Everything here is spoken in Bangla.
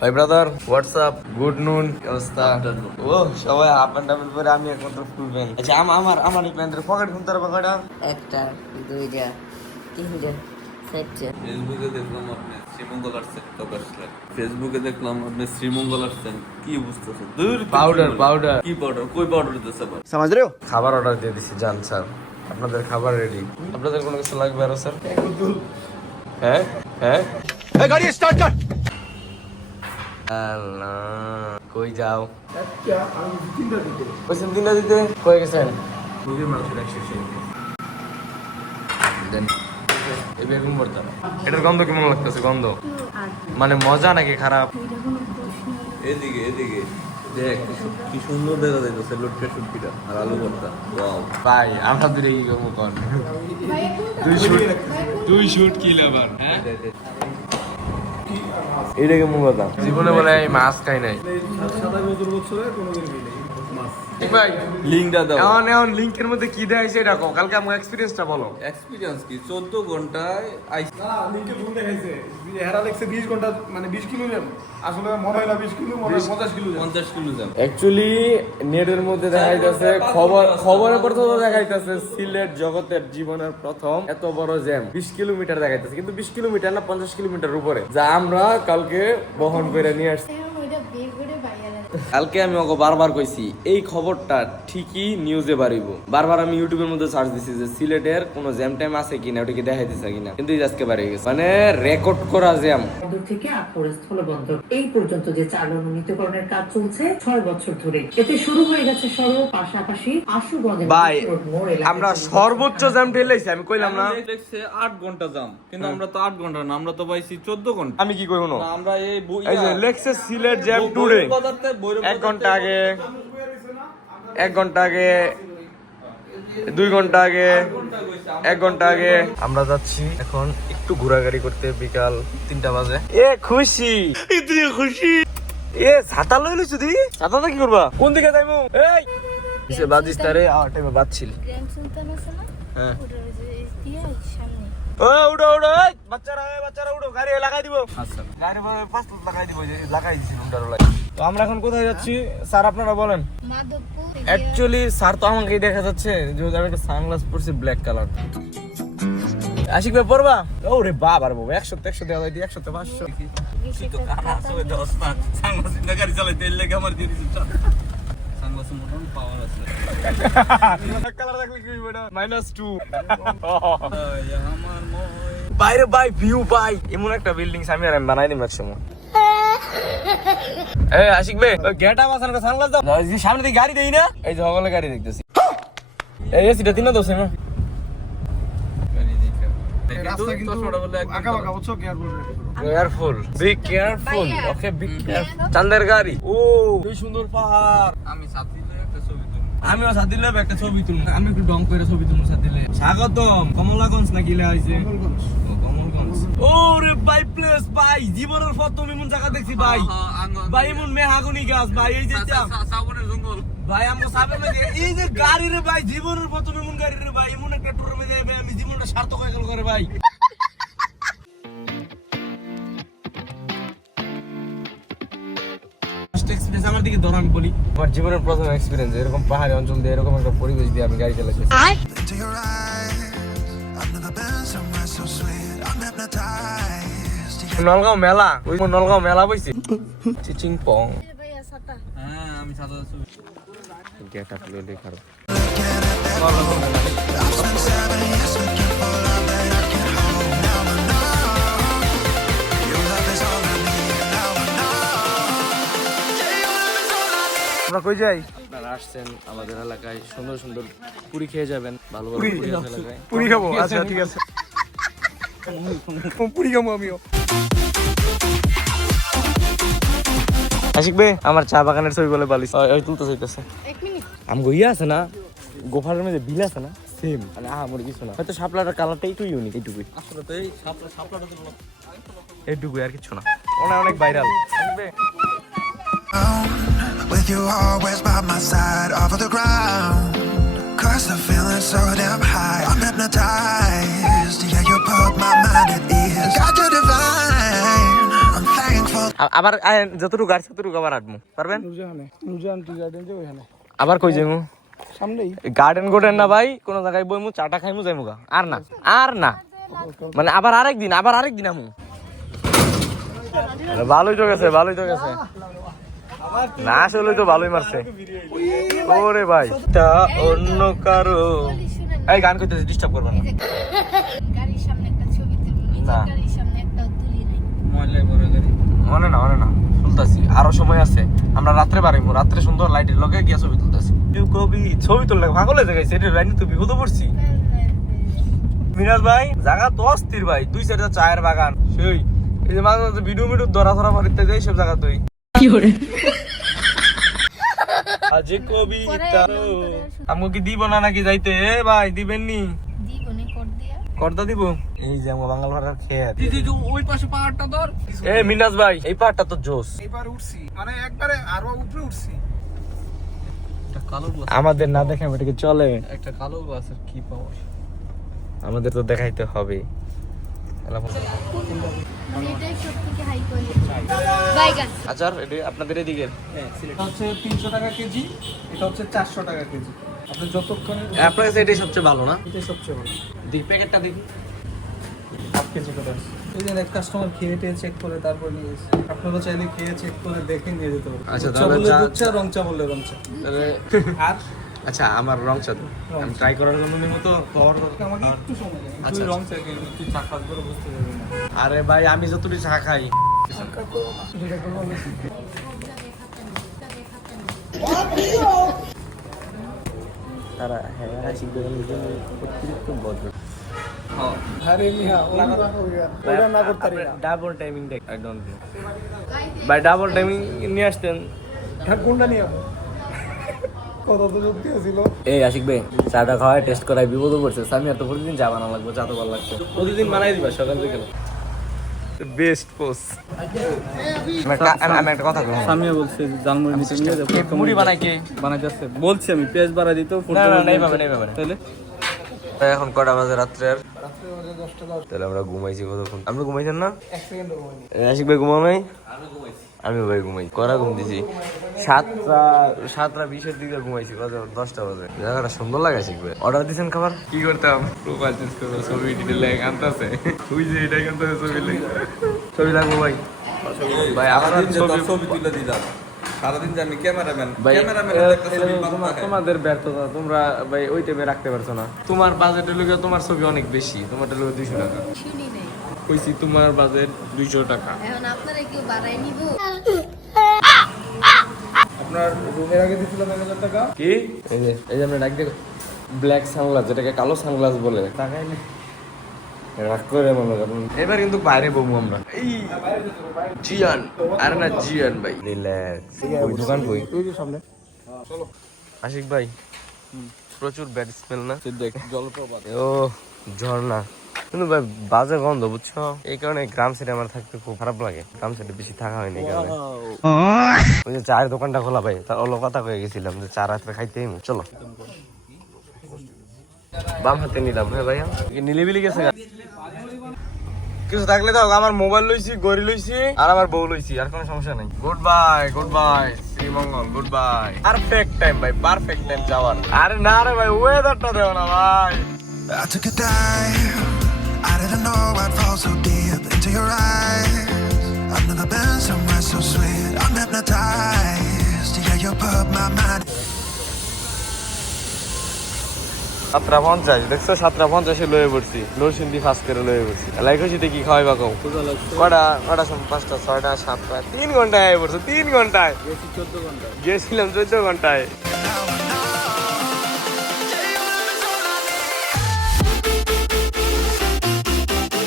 ভাই ব্রাদার হোয়াটসঅ্যাপ গুড নুন অবস্থা ও সবাই হাফ প্যান্ট টাপের পরে আমি একমাত্র ফুল প্যান্ট আচ্ছা আমার এই প্যান্টের পকেট কোনটা পকেটটা একটা দুইটা তিনটা চারটা ফেসবুকে দেখলাম আপনি শ্রীমঙ্গল আসছেন ফেসবুকে দেখলাম আপনি শ্রীমঙ্গল আসছেন কি বুঝতেছেন দূর পাউডার কি পাউডার কই পাউডার দিতেছে আবার समझ रहे हो খাবার অর্ডার দিয়ে দিছি জান স্যার আপনাদের খাবার রেডি আপনাদের কোনো কিছু লাগবে আরো স্যার হ্যাঁ হ্যাঁ गाड़ी स्टार्ट कर আল্লাহ কই যাও কইছেন তিনটা দিতে কই গেছেন মুরগির মাংসের 100 দেন এই বেগুন ভর্তা এটার গন্ধ কেমন লাগতেছে গন্ধ মানে মজা নাকি খারাপ এদিকে দেখ কি সুন্দর দেখা যাইতেছে লটকা শুটকিটা আর আলু ভর্তা ওয়াও ভাই আমরা দুই কি করবো কোন দুই শুট কি লাভার হ্যাঁ এটা কেমন কথা জীবনে বলে এই মাছ খাই নাই ঠিক ভাই লিংকটা দাও এখন লিংকের মধ্যে কি দেয় সেটা কও কালকে আমার এক্সপেরিয়েন্সটা বলো এক্সপেরিয়েন্স কি 14 ঘন্টায় আইস লিংকে ভুল দেখাইছে হেরা লেখছে 20 ঘন্টা মানে 20 কিলো জ্যাম আসলে মনে হয় না 20 কিলো মনে হয় 50 কিলো জ্যাম 50 কিলো যাম অ্যাকচুয়ালি নেটের মধ্যে দেখাইতেছে খবরের প্রথম দেখাইতেছে সিলেট জগতের জীবনের প্রথম এত বড় জ্যাম 20 কিলোমিটার দেখাইতেছে কিন্তু 20 কিলোমিটার না 50 কিলোমিটার উপরে যা আমরা কালকে বহন করে নিয়ে আসছি কালকে আমি ওকে বারবার কইছি এই খবরটা ঠিকই নিউজে বাড়িব বারবার আমি ইউটিউবের মধ্যে সার্চ দিছি যে সিলেটের কোনো জ্যাম টাইম আছে কিনা ওটাকে দেখাই দিছে কিনা কিন্তু আজকে বাড়ি গেছে মানে রেকর্ড করা জ্যাম বন্দর থেকে আখাউড়া স্থলবন্দর এই পর্যন্ত যে চাল উন্নীতকরণের কাজ চলছে 6 বছর ধরে এতে শুরু হয়ে গেছে সড়ক পাশাপাশি আশুগঞ্জ ভাই আমরা সর্বোচ্চ জ্যাম ঠেলাইছি আমি কইলাম না দেখছে 8 ঘন্টা যাম কিন্তু আমরা তো 8 ঘন্টা না আমরা তো পাইছি 14 ঘন্টা আমি কি কই হনো না, আমরা এই এই যে লেখছে সিলেট জ্যাম টুডে বাজারতে 1 ঘন্টা আগে 1 ঘন্টা আগে 2 ঘন্টা আগে 1 ঘন্টা আগে আমরা যাচ্ছি এখন একটু ঘোরাঘুরি করতে বিকাল 3টা বাজে এ খুশি ইতনি খুশি এ ছাতা লইলি যদি ছাতাটা কি করবা কোন দিকে যাইমু এই কিসে বাজিস তারে আর টাইমে বাজছিল হ্যাঁ ও উড়ো এই বাচ্চারা উড়ো গাড়ি লাগাই দিব আচ্ছা গাড়ি 5 লাগাই দিব লাগাই দিছি রুমটার লাগে তো আমরা এখন কোথায় যাচ্ছি স্যার আপনারা বলেন অ্যাকচুয়ালি স্যার তো আমাকে দেখা যাচ্ছে যে আমি একটা সানগ্লাস পরছি ব্ল্যাক কালার আশিক ভাই পরবা ওরে বাবা রে বাবা 100 দেওয়া যায় 100 500 তো কানা সবে 10 না সাংবাস গাড়ি চালাইতে লাগে আমার দিয়ে দিছে সাংবাস মোটর পাওয়ার আছে কালার দেখলে কি বেটা -2 আমার ময় বাইরে বাই ভিউ বাই এমন একটা বিল্ডিং আমি আর আমি বানাই দিম একসময় এই আশিক ভাই গেট আপ আসার সানগ্লাস দাও এই সামনে দিকে গাড়ি দেই না এই যে হগলে গাড়ি দেখতেছি এই এসিটা তিন না দোসে না রাস্তা কিন্তু আঁকা বাঁকা বুঝছো careful be careful okay be careful চাঁদের গাড়ি ও কি সুন্দর পাহাড় আমি সাথে একটা ছবি তুলি আমিও সাথে দিলে একটা ছবি তুলবো আমি একটু ডং করে ছবি তুলবো সাথে দিলে স্বাগতম কমলাগঞ্জ না গিলা আইছে কমলগঞ্জ ওরে ভাই প্লেস ভাই জীবনের প্রথম এমন জায়গা দেখছি ভাই ভাই এমন মেহাগুনি গাছ ভাই এই যে সাবনের জঙ্গল ভাই আমরা সাবে মধ্যে এই যে গাড়ি রে ভাই জীবনের প্রথম এমন গাড়ি রে ভাই এমন একটা ট্যুরের মধ্যে আমি জীবনটা সার্থক হয়ে গেল করে ভাই এক্সপেরিয়েন্স আমার দিকে ধরো আমি বলি আমার জীবনের প্রথম এক্সপেরিয়েন্স এরকম পাহাড়ি অঞ্চল দিয়ে এরকম একটা পরিবেশ দিয়ে আমি গাড়ি চালাচ্ছি নলগাঁও মেলা ওই নলগাঁও মেলা বইছে চিচিং পং হ্যাঁ আমি সাথে ছবি গেট আপ লে দেখার আমরা কই যাই আপনারা আসছেন আমাদের এলাকায় সুন্দর সুন্দর পুরি খেয়ে যাবেন ভালো ভালো পুরি আছে এলাকায় পুরি খাবো আচ্ছা ঠিক আছে পুরি খাবো আমিও আশিক ভাই আমার চা বাগানের ছবি বলে বালিশ ওই তুলতে চাইতেছে আমগো ইয়া আছে না গোফারের মধ্যে বিল আছে না সেম মানে আমার কিছু না হয়তো শাপলাটার কালারটা একটু ইউনিক এইটুকুই আসলে তো এই সাপলাটা তো এইটুকুই আর কিছু না অনেক viral With you always by my side, off of the ground. Cause the feeling's so damn high. I'm hypnotized. Yeah, you put my mind at ease. Got you divine. I'm thankful. আবার যতটুকু গাড়ি ততটুকু আবার আটমু পারবেন? নুরজাহান টি গার্ডেন যে ওখানে আবার কই যাইমু? সামনেই। গার্ডেন গোডেন না ভাই, কোন জায়গায় বইমু, চাটা খাইমু, যাইমু গা। আর না মানে আবার আরেকদিন আমু। ভালোই তো গেছে না, আসলে তো ভালোই মারছে। ওরে ভাই তা অন্য কারো এই গান করতেছি, ডিস্টার্ব করবেন না। গাড়ির সামনে একটা ছবি তুলি, না। গাড়ির সামনে একটা তুলি নাই। মনে না তুলতাছি, আরো সময় আছে। আমরা রাত্রে বাড়াইবো, রাত্রে সুন্দর লাইটের লগে গিয়া ছবি তুলতাছি। কবি ছবি তুললে পাগল হয়ে গেছে, এটা লাইন তো বিপদে পড়ছি। মিরাজ ভাই জায়গা তো অস্থির ভাই, 2-4টা চায়ের বাগান, সেই এই যে মাঝে মাঝে ভিডিও ধরা মারিতে যাই, সব জায়গা তুই কি করে আজ কবিতা আমাকে কি দিব না নাকি যাইতে? এ ভাই দিবেন নি? দিবনে কর দিয়া। করদা দিব। এই যে আমার বাঙাল ভাড়ার খেয়ে ওই পাশে পাহাড়টা ধর। এ মিনাজ ভাই এই পাহাড়টা তো জোস। এইবার উঠছি, মানে একবারে আরো উপরে উঠছি। একটা কালো গ্লাস, আমাদের না দেখে এটাকে চলে, একটা কালো গ্লাসের কি পাওয়া? আমাদের তো দেখাইতে হবে। মানে এটাই সবথেকে হাই কোয়ালিটি বাইগান। আচার এটা আপনাদের এদিকে এটা হচ্ছে 300 টাকা কেজি, এটা হচ্ছে 400 টাকা কেজি। আপনি যতক্ষণ আপনার কাছে এটাই সবচেয়ে ভালো না? এটাই সবচেয়ে ভালো। দেখি প্যাকেটটা দেখি। 1 কেজি করে আছে। এই যে এক কাস্টমার খেয়ে টেয়ে চেক করে তারপর নিয়ে গেছে। আপনারা চাইলে খেয়ে চেক করে দেখে নিয়ে যেতে পারেন। আচ্ছা, দুধ চা তাহলে বললে চা- দুধ চা, রং চা বললে রং চা। আর আচ্ছা আমার রং চা দিন। আমি ট্রাই করার জন্য নিব তো পাওয়ার আমাকে একটু সময় লাগে। আচ্ছা, তুই রং চা খেয়ে তুই চা খাস করে বুঝতে পারবি না। আরে ভাই আমি যতটুকু চা খাই যেটা করবো আমি তারা হ্যাঁ শিখবে অতিরিক্ত ভদ্র। আরে মিয়া ওরা না করতে পারি না। ডাবল টাইমিং দেখ আই ডোন্ট নো ভাই, ডাবল টাইমিং নিয়ে আসতেন। হ্যাঁ কোনটা নিয়ে যাবো? কত তো যুক্তি ছিল। এই আশিক ভাই চাটা খাওয়ায় টেস্ট করায় বিপদ পড়ছে। আমি আর তো প্রতিদিন চা বানানো লাগবে, চা তো ভালো লাগছে, প্রতিদিন বানাই দিবা সকাল থেকে। Best post. আমি একটা কথা বলবো, আমিও বলছি জালমুড়ি নিতে নিয়ে যাবো। মুড়ি বানাই কে বানাইতেছে বলছি আমি, পেঁয়াজ বাড়া দিত। না নাই পাবে তাহলে এখন কটা বাজে রাত্রের? তাহলে আমরা ঘুমাইছি কতক্ষণ? আমরা ঘুমাইছেন না? 1 সেকেন্ডও হয়নি। আশিক ভাই ঘুমাও নাই? আমি ভাই ঘুমাই, করা ঘুম দিছি 7:20 দিকে ঘুমাইছি, 10টা বাজে। জায়গাটা সুন্দর লাগে আশিক ভাই। অর্ডার দিছেন খাবার? কি করতাম? প্রোফাইল চেঞ্জ করবো, ছবি ডিটেল লেখ আনতেছে, ওই যে এটাই আনতেছে, ছবি লাগবো ভাই। ভাই আমার ছবি তুলে দিলাম সারাদিন জানি ক্যামেরাম্যান ভাই ক্যামেরাম্যান তোমাদের ব্যর্থতা, তোমরা ভাই ওই টাইমে রাখতে পারছো না। তোমার বাজেটের লোকে তোমার ছবি অনেক বেশি, তোমারটা লোকে 200 টাকা শুনি নাই। কইছি, তোমার বাজেট 200 টাকা। এখন আপনারা কেউ বাড়াই নিব? আপনার রুমের আগে দিয়েছিলাম 1000 টাকা। কি এই যে আমরা ডাক দেখো ব্ল্যাক সানগ্লাস, যেটাকে কালো সানগ্লাস বলে, টাকাইলে রাগ করে মনে করেন। এবার কিন্তু বাইরে বমু আমরা। এই জিয়ান, আরে না জিয়ান ভাই, রিল্যাক্স। ওই দোকান কই? ওই যে সামনে। আশিক ভাই প্রচুর ব্যাড স্মেল না? দেখ জলপ্রপাত। ও ঝর্ণা, কিন্তু ভাই বাজে গন্ধ, বুঝছো? এই কারণে গ্রাম সাইডে আমার থাকতে খুব খারাপ লাগে। গ্রাম সাইডে বেশি থাকা হয়নি এই কারণে। ওই যে চায়ের দোকানটা খোলা ভাই, তার অল্প কথা হয়ে গেছিলাম যে চা রাত্রে খাইতে চলো। বাম হাতে নিলাম। হ্যাঁ ভাইয়া নিলিবিলি গেছে কিছু থাকলে দাও। আমার মোবাইল লইছি, গড়ি লইছি, আর আমার বউ লইছি, আর কোনো সমস্যা নাই। Good bye Sreemangal, good bye. Perfect time ভাই, পারফেক্ট টাইম যাওয়ার। আরে না রে ভাই, ওয়েদারটা দেও না ভাই। I took a dive. I didn't know I'd fall so deep into your eyes. I've never been somewhere so sweet. I'm hypnotized. Yeah, you put my mind. 7:50 দেখছো, 7:50 লয়ে পড়ছি। নরসিংদী ফাস্ট করে লয়ে পড়ছি। লাইক হইছে কি খাওয়াইবা কম? কটা 5টা 6টা 7টা 3 ঘন্টায় আয় পড়ছো। 3 ঘন্টায় গেছিলাম 14 ঘন্টায়।